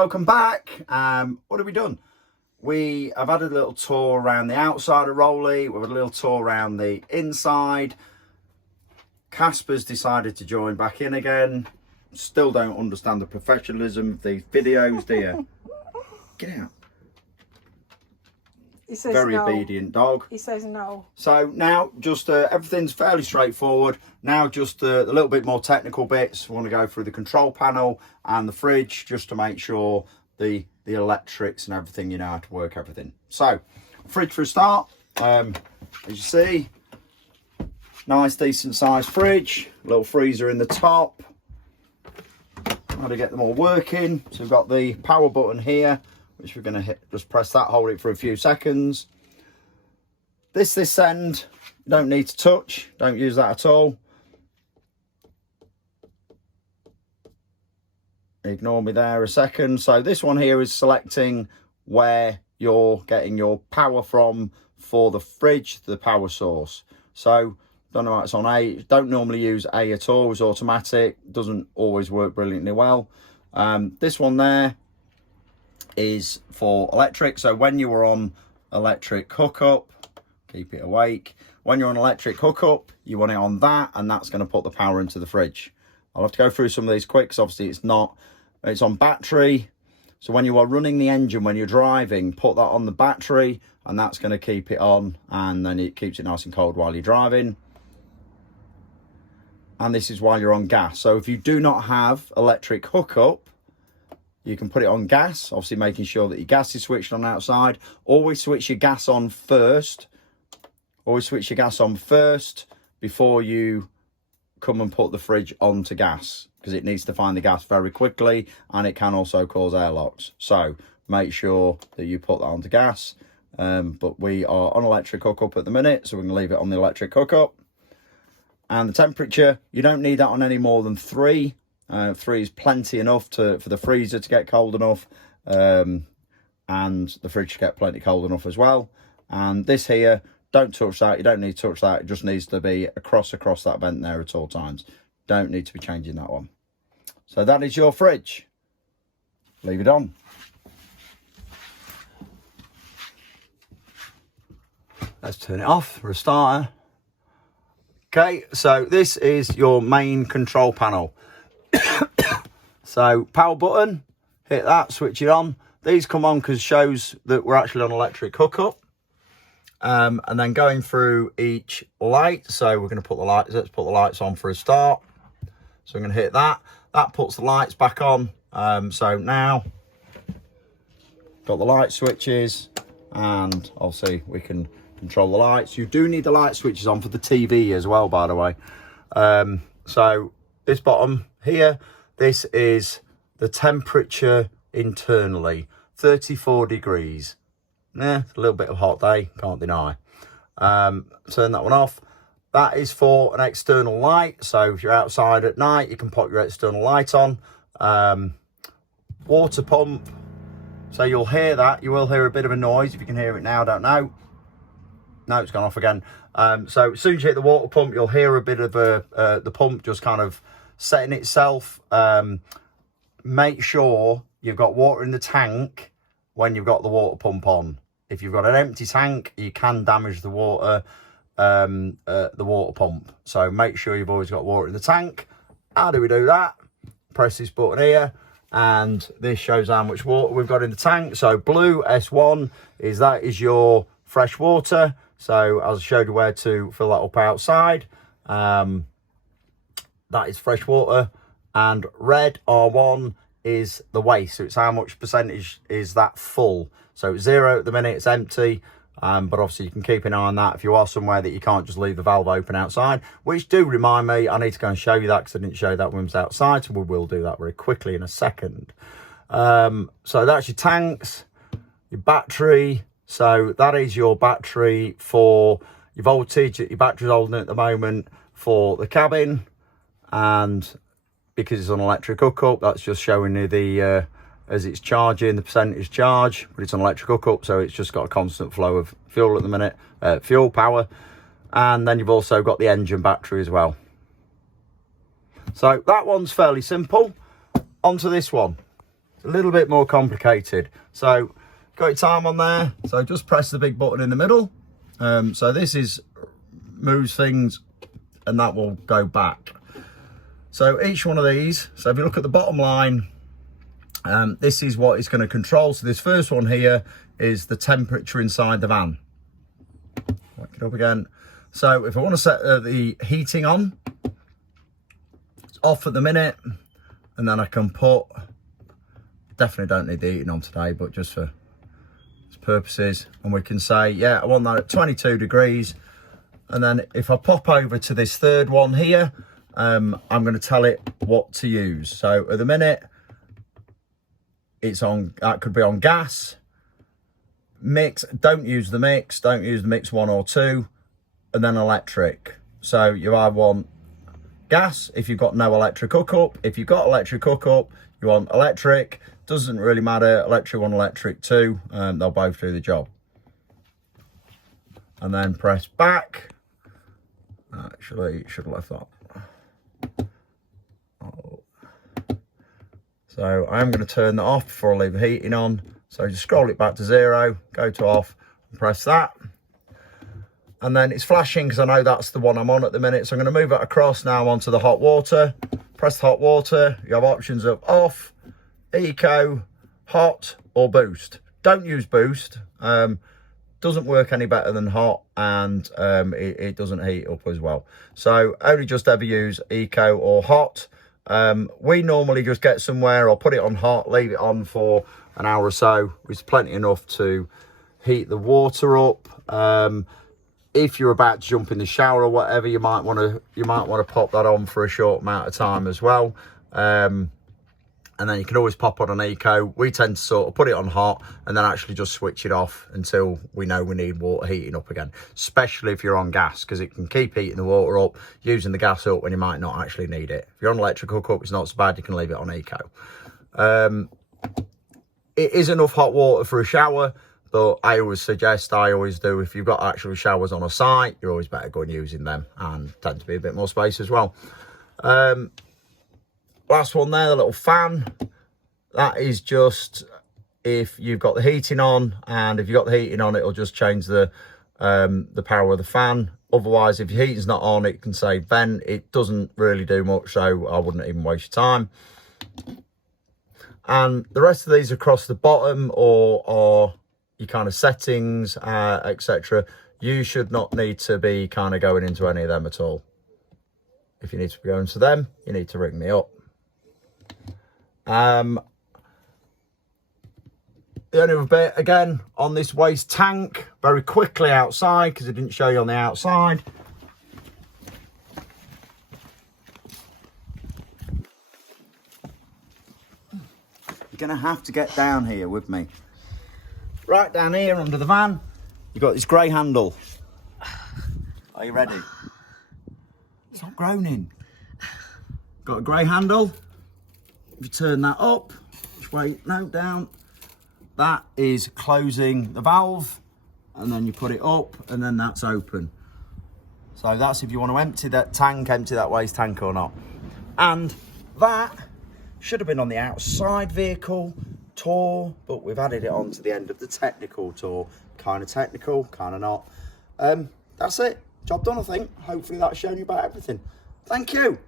welcome back. What have we done? We have had a little tour around the outside of Rolly. We've had a little tour around the inside. Casper's decided to join back in again. Still don't understand the professionalism of these videos, do you? Get out. He says Very no. obedient dog. He says no. So now just everything's fairly straightforward. Now just a little bit more technical bits. We want to go through the control panel and the fridge just to make sure the electrics and everything, you know how to work everything. So fridge for a start. As you see, nice decent sized fridge, little freezer in the top. How to get them all working. So we've got the power button here, which we're going to hit, just press that, hold it for a few seconds. This end, you don't need to touch, don't use that at all. Ignore me there a second. So this one here is selecting where you're getting your power from for the fridge, the power source. So don't know why it's on A. Don't normally use A at all. It's automatic. Doesn't always work brilliantly well. This one there is for electric. So when you are on electric hookup, keep it awake. When you're on electric hookup, you want it on that, and that's going to put the power into the fridge. I'll have to go through some of these quick, because obviously it's on battery. So when you are running the engine, when you're driving, put that on the battery, and that's going to keep it on, and then it keeps it nice and cold while you're driving. And this is while you're on gas. So if you do not have electric hookup, you can put it on gas, obviously making sure that your gas is switched on outside. Always switch your gas on first. Always switch your gas on first before you come and put the fridge onto gas, because it needs to find the gas very quickly, and it can also cause air locks. So make sure that you put that onto gas. But we are on electric hookup at the minute, so we're going to leave it on the electric hookup. And the temperature, you don't need that on any more than 3. 3 is plenty enough for the freezer to get cold enough, and the fridge to get plenty cold enough as well. And this here, don't touch that. You don't need to touch that. It just needs to be across that vent there at all times. Don't need to be changing that one. So that is your fridge. Leave it on. Let's turn it off for a starter. Okay, so this is your main control panel. So power button, hit that, switch it on. These come on because it shows that we're actually on electric hookup. And then going through each light. So we're going to put the lights, let's put the lights on for a start. So I'm going to hit that. That puts the lights back on. So now, got the light switches, and obviously we can control the lights. You do need the light switches on for the TV as well, by the way. So this bottom here, this is the temperature internally, 34 degrees. Yeah, it's a little bit of a hot day, can't deny. Turn that one off. That is for an external light. So if you're outside at night, you can put your external light on. Water pump. So you'll hear that. You will hear a bit of a noise. If you can hear it now, I don't know. No, it's gone off again. So as soon as you hit the water pump, you'll hear a bit of the pump just kind of setting itself. Make sure you've got water in the tank when you've got the water pump on. If you've got an empty tank, you can damage the water pump. So make sure you've always got water in the tank. How do we do that? Press this button here, and this shows how much water we've got in the tank. So blue S1 is your fresh water. So as I showed you where to fill that up outside, that is fresh water. And red R1 is the waste. So it's how much percentage is that full. So it's 0 at the minute, it's empty. But obviously you can keep an eye on that if you are somewhere that you can't just leave the valve open outside, which do remind me, I need to go and show you that because I didn't show you that when I was outside. So we will do that very quickly in a second. So that's your tanks, your battery. So that is your battery for your voltage that your battery's holding at the moment for the cabin. And because it's on electric hookup, that's just showing you the as it's charging, the percentage charge, but it's on electric hookup, so it's just got a constant flow of fuel at the minute, fuel power. And then you've also got the engine battery as well. So that one's fairly simple. Onto this one. a little bit more complicated. So got your time on there, so just press the big button in the middle. So this is moves things, and that will go back. So each one of these, so if you look at the bottom line, this is what it's going to control. So this first one here is the temperature inside the van. Whack it up again. So if I want to set the heating on, it's off at the minute, and then I can put, definitely don't need the heating on today, but just for purposes, and we can say, yeah, I want that at 22 degrees. And then if I pop over to this third one here, I'm going to tell it what to use. So at the minute, it's on, that could be on gas. Mix, don't use the mix 1 or 2, and then electric. So you either want gas if you've got no electric hookup. If you've got electric hookup, you want electric. Doesn't really matter, electric 1, electric 2, they'll both do the job. And then press back. Actually, should have left that. So I am going to turn that off before I leave the heating on. So just scroll it back to 0, go to off, and press that. And then it's flashing because I know that's the one I'm on at the minute. So I'm going to move it across now onto the hot water. Press the hot water. You have options of off, eco, hot, or boost. Don't use boost. Doesn't work any better than hot, and it doesn't heat up as well. So only just ever use eco or hot. We normally just get somewhere or put it on hot, leave it on for an hour or so, which is plenty enough to heat the water up. If you're about to jump in the shower or whatever, you might want to pop that on for a short amount of time as well. And then you can always pop on an eco. We tend to sort of put it on hot and then actually just switch it off until we know we need water heating up again, especially if you're on gas, because it can keep heating the water up, using the gas up when you might not actually need it. If you're on electric hookup, it's not so bad, you can leave it on eco. It is enough hot water for a shower, but I always do, if you've got actual showers on a site, you're always better going using them, and tend to be a bit more space as well. Last one there, the little fan. That is just if you've got the heating on, and if you've got the heating on, it'll just change the power of the fan. Otherwise, if your heating's not on, it can say vent. It doesn't really do much, so I wouldn't even waste your time. And the rest of these across the bottom or your kind of settings, etc. You should not need to be kind of going into any of them at all. If you need to be going to them, you need to ring me up. The only other bit, again, on this waste tank, very quickly outside, because I didn't show you on the outside. You're going to have to get down here with me. Right down here under the van, you've got this grey handle. Are you ready? Stop groaning. Got a grey handle. If you turn that up, which way? No, down. That is closing the valve, and then you put it up, and then that's open. So that's if you want to empty that tank, empty that waste tank or not. And that should have been on the outside vehicle tour, but we've added it on to the end of the technical tour. Kind of technical, kind of not. That's it. Job done, I think. Hopefully that's shown you about everything. Thank you.